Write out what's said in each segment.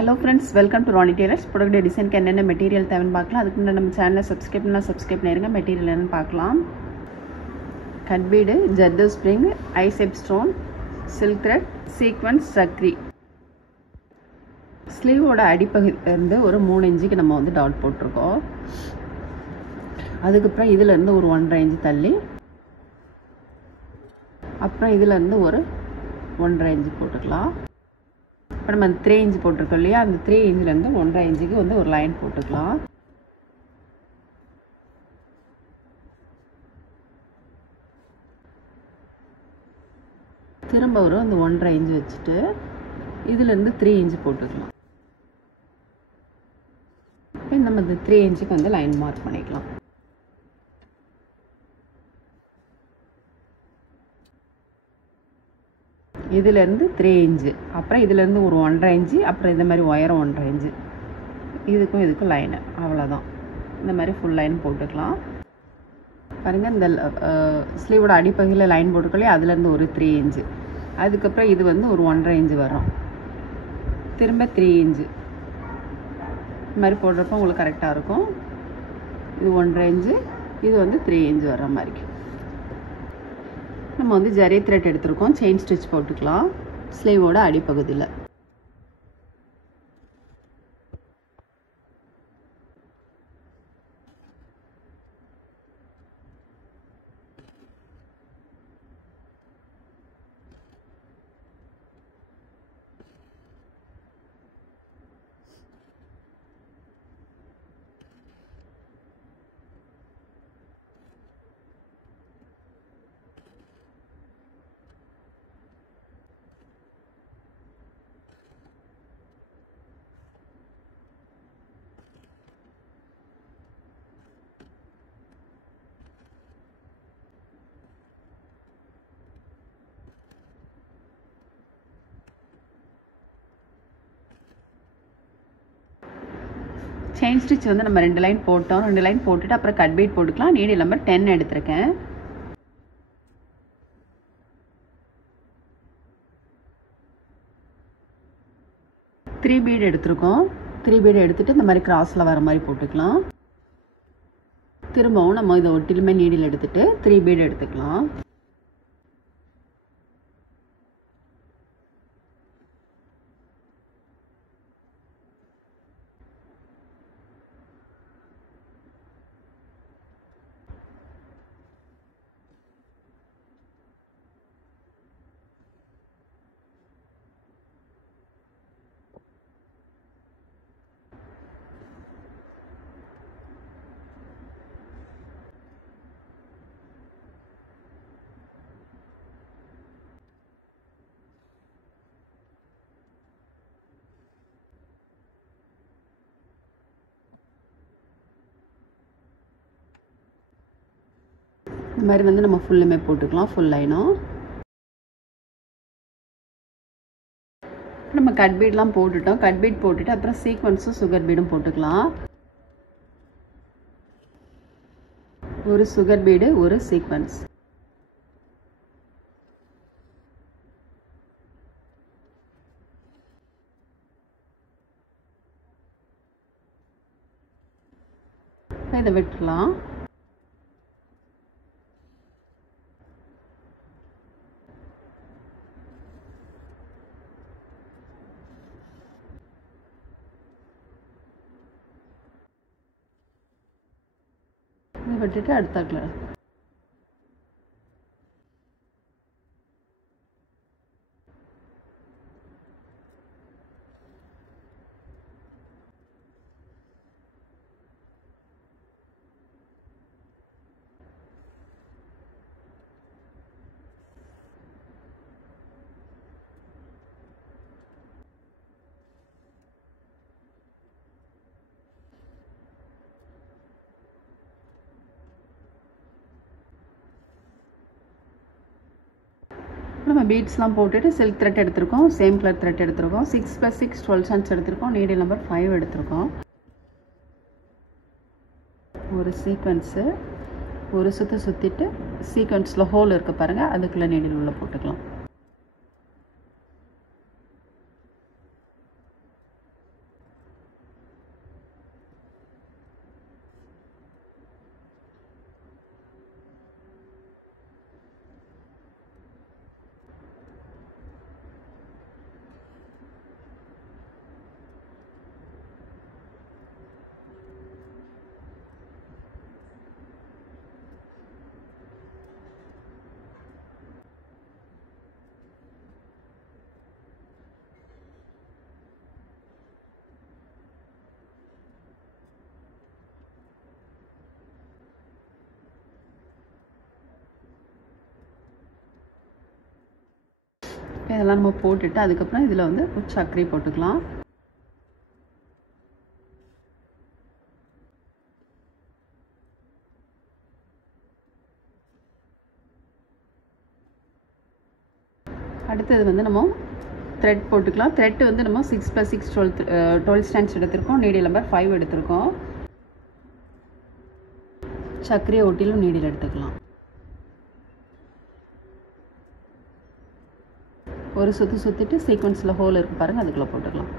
Hello friends, welcome to Ronnie Tailors. Product design க்கு என்னென்ன material தேவைன்னு பார்க்கலாம். அதுக்கு முன்னாடி நம்ம சேனலை சப்ஸ்கிரைப் பண்ணிருங்க. மெட்டீரியல் என்னன்னு பார்க்கலாம். கட் பீடு, ஜர்தோ ஸ்ப்ரிங், ஐசெப் ஸ்டோன், சில்க் த்ரெட், சீக்வன்ஸ், சக்ரி. ஸ்லீவோட அடிப்பகுதியிலேருந்து ஒரு 3 இன்ச்சுக்கு நம்ம வந்து டாட் போட்டிருக்கோம். அதுக்கப்புறம் இதிலேருந்து ஒரு 1.5 இன்ச்சு தள்ளி, அப்புறம் இதிலேருந்து ஒரு 1.5 இன்ச்சு போட்டுக்கலாம். இப்போ நம்ம 3 இன்ச்சு போட்டிருக்கோம் இல்லையா, அந்த 3 இன்ச்சிலேருந்து 1.5 இன்ச்சுக்கு வந்து ஒரு லைன் போட்டுக்கலாம். திரும்ப ஒரு அந்த 1.5 இன்ச்சு வச்சுட்டு இதிலேருந்து 3 இன்ச்சு போட்டுக்கலாம். இப்போ நம்ம இந்த 3 இன்ச்சுக்கு வந்து லைன் மார்க் பண்ணிக்கலாம். இதிலேருந்து 3 இன்ச்சு, அப்புறம் இதிலேருந்து ஒரு 1.5 இன்ச்சு, அப்புறம் இந்த மாதிரி உயரம் 1.5 இன்ச்சு, இதுக்கும் லைனு. அவ்வளோதான். இந்த மாதிரி ஃபுல் லைன் போட்டுக்கலாம். பாருங்கள், இந்த ஸ்லீவோட அடிப்பகுதியில் லைன் போட்டுக்கலையே, அதுலேருந்து ஒரு 3 இன்ச்சு, அதுக்கப்புறம் இது வந்து ஒரு 1.5 இன்ச்சு வரும், திரும்ப 3 இன்ச்சு. இந்த மாதிரி போடுறப்போ உங்களுக்கு கரெக்டாக இருக்கும். இது 1.5 இன்ச்சு, இது வந்து 3 இன்ச்சு வர்ற மாதிரி. நம்ம வந்து ஜரி த்ரெட் எடுத்துருக்கோம். செயின் ஸ்டிச் போட்டுக்கலாம் ஸ்லீவோட அடிப்பகுதியில். செயின் ஸ்டிச் வந்து நம்ம 2 லைன் போட்டோம். 2 லைன் போட்டுட்டு அப்புறம் கட் பீட் போட்டுக்கலாம். நீடில் நம்பர் 10 எடுத்திருக்கேன். த்ரீ பீட் எடுத்திருக்கோம். 3 பீட் எடுத்துட்டு இந்த மாதிரி கிராஸில் வர மாதிரி போட்டுக்கலாம். திரும்பவும் நம்ம இதை ஒட்டிலுமே நீடில் எடுத்துட்டு 3 பீட் எடுத்துக்கலாம். இந்த மாதிரி வந்து நம்ம ஃபுல்லுமே போட்டுக்கலாம். ஃபுல் லைனும் நம்ம கட் பீட்லாம் போட்டுட்டோம். கட் பீட் போட்டுட்டு அப்புறம் சீக்வன்ஸும் சுகர் பீடும் போட்டுக்கலாம். ஒரு சுகர் பீடு, ஒரு சீக்வன்ஸ். இதை விட்டுலாம். விட்டுட்டு அடுத்தாக்கல நம்ம பீட்ஸ்லாம் போட்டுட்டு சில்க் த்ரெட் எடுத்திருக்கோம். சேம் கலர் த்ரெட் எடுத்திருக்கோம். 6 + 6 12 சான்ஸ் எடுத்திருக்கோம். நீடில் நம்பர் 5 எடுத்திருக்கோம். ஒரு சீக்வன்ஸு ஒரு சுற்றிட்டு சீக்வன்ஸில் ஹோல் இருக்க பாருங்கள், அதுக்குள்ளே நீடில் உள்ள போட்டுக்கலாம். இதெல்லாம் நம்ம போட்டுட்டு அதுக்கப்புறம் இதில் வந்து சர்க்கரை போட்டுக்கலாம். அடுத்தது வந்து நம்ம த்ரெட் போட்டுக்கலாம். த்ரெட் வந்து நம்ம 6+6 12 ஸ்டாண்ட்ஸ் எடுத்திருக்கோம். நீடில் நம்பர் 5 எடுத்திருக்கோம். சர்க்கரையை ஒட்டிலும் நீடில் எடுத்துக்கலாம். ஒரு சுற்றிட்டு சீக்வன்ஸில் ஹோல் இருக்குது பாருங்கள், அதுக்குள்ளே போட்டுக்கலாம்.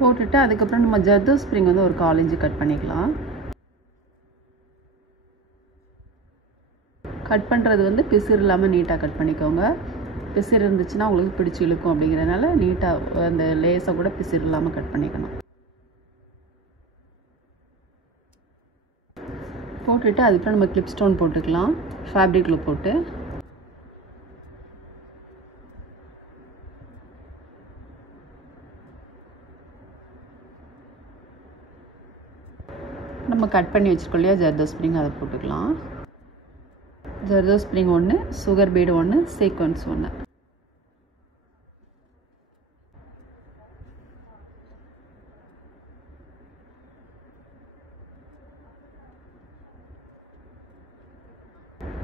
போட்டுட்டு அதுக்கப்புறம் நம்ம ஜர்தோஸ் ஸ்ப்ரிங் வந்து ஒரு 1/4 இன்ச்சு கட் பண்ணிக்கலாம். கட் பண்ணுறது வந்து பிசிறு இல்லாமல் நீட்டாக கட் பண்ணிக்கோங்க. பிசிறு இருந்துச்சுன்னா உங்களுக்கு பிடிச்சி இழுக்கும், அப்படிங்கிறதுனால நீட்டாக அந்த லேஸை கூட பிசிறு இல்லாமல் கட் பண்ணிக்கணும். போட்டுட்டு அதுக்கப்புறம் நம்ம கிளிப் ஸ்டோன் போட்டுக்கலாம். ஃபேப்ரிக்கில் போட்டு நம்ம கட் பண்ணி வச்சுருக்கோம் இல்லையா ஜர்தோஸ் ஸ்ப்ரிங், அதை போட்டுக்கலாம். ஜர்தோஸ் spring 1, sugar bead 1, sequins 1.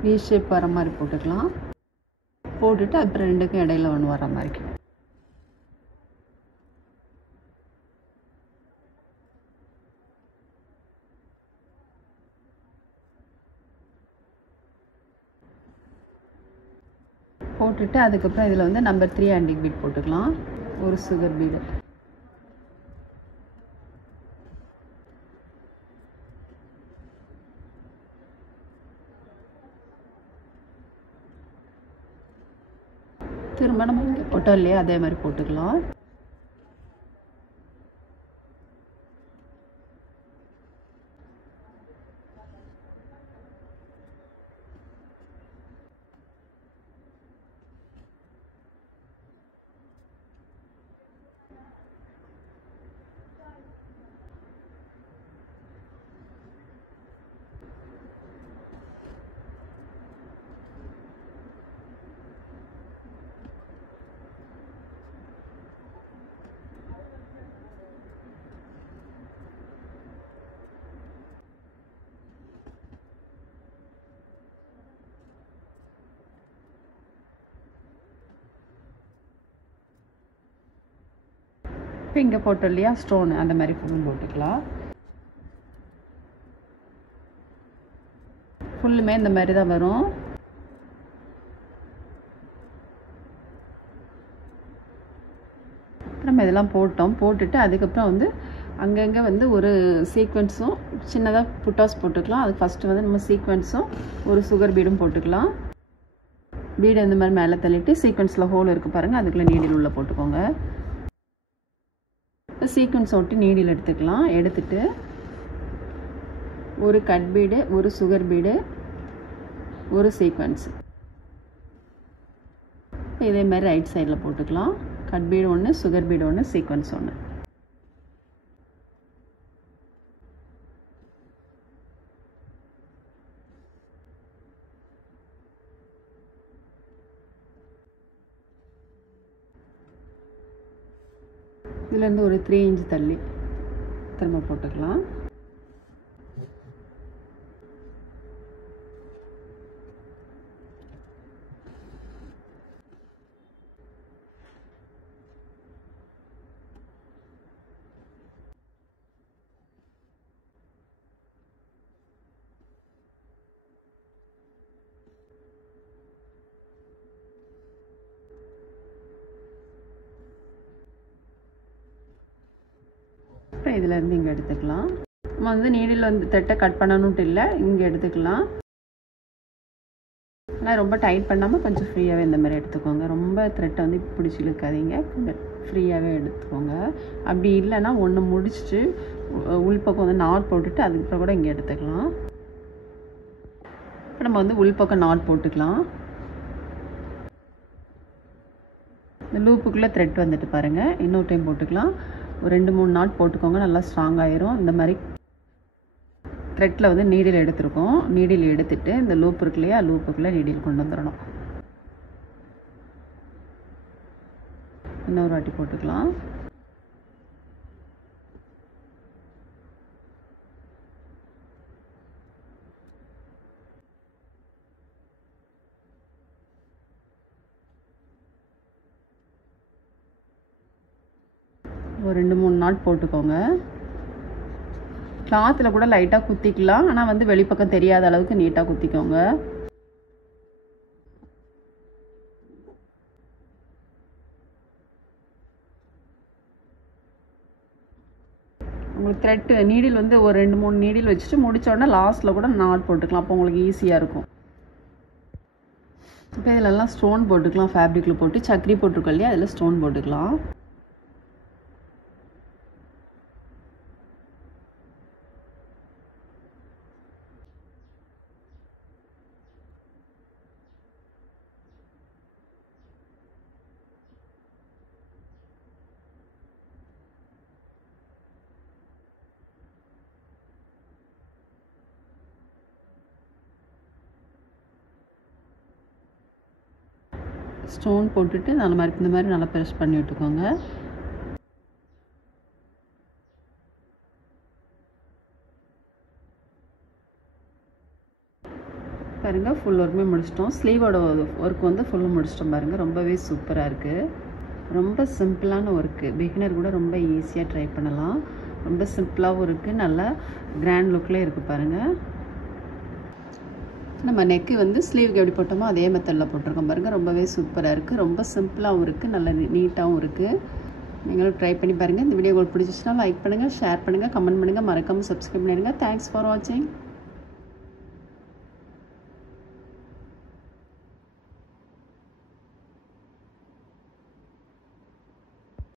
V shape வர மாதிரி போட்டுக்கலாம். போட்டுட்டு அப்புறம் ரெண்டுக்கும் இடையில ஒன்று வர மாதிரி. போட்டுட்டு அதுக்கப்புறம் இதில் வந்து நம்பர் 3 ஆன்டிக் பீட் போட்டுக்கலாம். ஒரு சுகர் பீடு. திரும்ப நம்ம இங்கே போட்டோம் இல்லையா, அதே மாதிரி போட்டுக்கலாம். இப்போ இங்கே போட்டோம் இல்லையா ஸ்டோன், அந்த மாதிரி ஃபுல்லும் போட்டுக்கலாம். ஃபுல்லுமே இந்த மாதிரி தான் வரும். நம்ம இதெல்லாம் போட்டுட்டு அதுக்கப்புறம் வந்து அங்கங்கே வந்து ஒரு சீக்வன்ஸும் சின்னதாக புட்டாஸ் போட்டுக்கலாம். அதுக்கு ஃபஸ்ட்டு வந்து நம்ம சீக்வன்ஸும் ஒரு சுகர் பீடும் போட்டுக்கலாம். பீடு இந்த மாதிரி மேலே தள்ளிட்டு சீக்வன்ஸில் ஹோல் இருக்குது பாருங்கள், அதுக்குள்ளே நீடில் உள்ளே போட்டுக்கோங்க. சீக்வன்ஸ் ஒட்டி நீடில் எடுத்துக்கலாம். எடுத்துட்டு ஒரு கட் பீடு, ஒரு சுகர் பீடு, ஒரு சீக்வன்ஸ் இதே மாதிரி ரைட் சைடில் போட்டுக்கலாம். Cut bead 1, sugar bead 1, sequins 1. இதுலேருந்து ஒரு 3 இன்ச் தள்ளி திரும்ப போட்டுக்கலாம். அப்புறம் இதிலேருந்து இங்கே எடுத்துக்கலாம். நம்ம வந்து நீடில் வந்து த்ரெட்டை கட் பண்ணணுன்ட்டு இல்லை, இங்கே எடுத்துக்கலாம். ஆனால் ரொம்ப டைட் பண்ணாமல் கொஞ்சம் ஃப்ரீயாகவே இந்த மாதிரி எடுத்துக்கோங்க. ரொம்ப த்ரெட்டை வந்து பிடிச்சி இழுக்காதீங்க, கொஞ்சம் ஃப்ரீயாகவே எடுத்துக்கோங்க. அப்படி இல்லைன்னா ஒன்று முடிச்சுட்டு உள்பக்கம் வந்து நாட் போட்டுட்டு அதுக்கப்புறம் கூட இங்கே எடுத்துக்கலாம். இப்போ நம்ம வந்து உள்பக்கம் நாட் போட்டுக்கலாம். இந்த லூப்புக்குள்ளே த்ரெட் வந்துட்டு பாருங்கள், இன்னொரு டைம் போட்டுக்கலாம். ஒரு 2-3 நாட் போட்டுக்கோங்க, நல்லா ஸ்ட்ராங் ஆயிரும். இந்த மாதிரி த்ரெட்டில் வந்து நீடில் எடுத்துருக்கோம். நீடில் எடுத்துட்டு இந்த லூப் இருக்கு இல்லையா, லூப்புக்குள்ளே நீடில் கொண்டு வந்துடணும். இன்னொரு வாட்டி போட்டுக்கலாம். ஒரு 2-3 நாட் போட்டுக்கோங்க. கிளாத்தில் கூட லைட்டாக குத்திக்கலாம், ஆனால் வந்து வெளிப்பக்கம் தெரியாத அளவுக்கு நீட்டாக குத்திக்கோங்க. உங்களுக்கு த்ரெட்டு நீடில் வந்து ஒரு 2-3 நீடில் வச்சுட்டு முடித்தோடனே லாஸ்ட்டில் கூட நாட் போட்டுக்கலாம். அப்போ உங்களுக்கு ஈஸியாக இருக்கும். இப்போ இதிலெல்லாம் ஸ்டோன் போட்டுக்கலாம். ஃபேப்ரிக்கில் போட்டு சக்கரி போட்டிருக்கோம் இல்லையா, அதில் ஸ்டோன் போட்டுக்கலாம். ஸ்டோன் போட்டுட்டு இந்த மாதிரி நல்லா ப்ரெஸ் பண்ணி விட்டுக்கோங்க. பாருங்கள், ஃபுல் ஒர்க்குமே முடிச்சிட்டோம். ஸ்லீவோட ஒர்க் வந்து ஃபுல்லும் முடிச்சிட்டோம் பாருங்கள். ரொம்பவே சூப்பராக இருக்குது. ரொம்ப சிம்பிளான ஒர்க்கு, பிகினர் கூட ரொம்ப ஈஸியாக ட்ரை பண்ணலாம். ரொம்ப சிம்பிளாகவும் இருக்குது, நல்லா கிராண்ட் லுக்லேயே இருக்குது பாருங்கள். நம்ம நெக்கு வந்து ஸ்லீவுக்கு எப்படி போட்டோமோ அதே மெத்தடில் போட்டிருக்கோம் பாருங்கள். ரொம்பவே சூப்பராக இருக்குது, ரொம்ப சிம்பிளாகவும் இருக்குது, நல்ல நீட்டாகவும் இருக்குது. நீங்களும் ட்ரை பண்ணி பாருங்கள். இந்த வீடியோ உங்களுக்கு பிடிச்சிச்சுன்னா லைக் பண்ணுங்கள், ஷேர் பண்ணுங்கள், கமெண்ட் பண்ணுங்கள், மறக்காமல் சப்ஸ்கிரைப் பண்ணிடுங்க. தேங்க்ஸ் ஃபார் வாட்சிங்.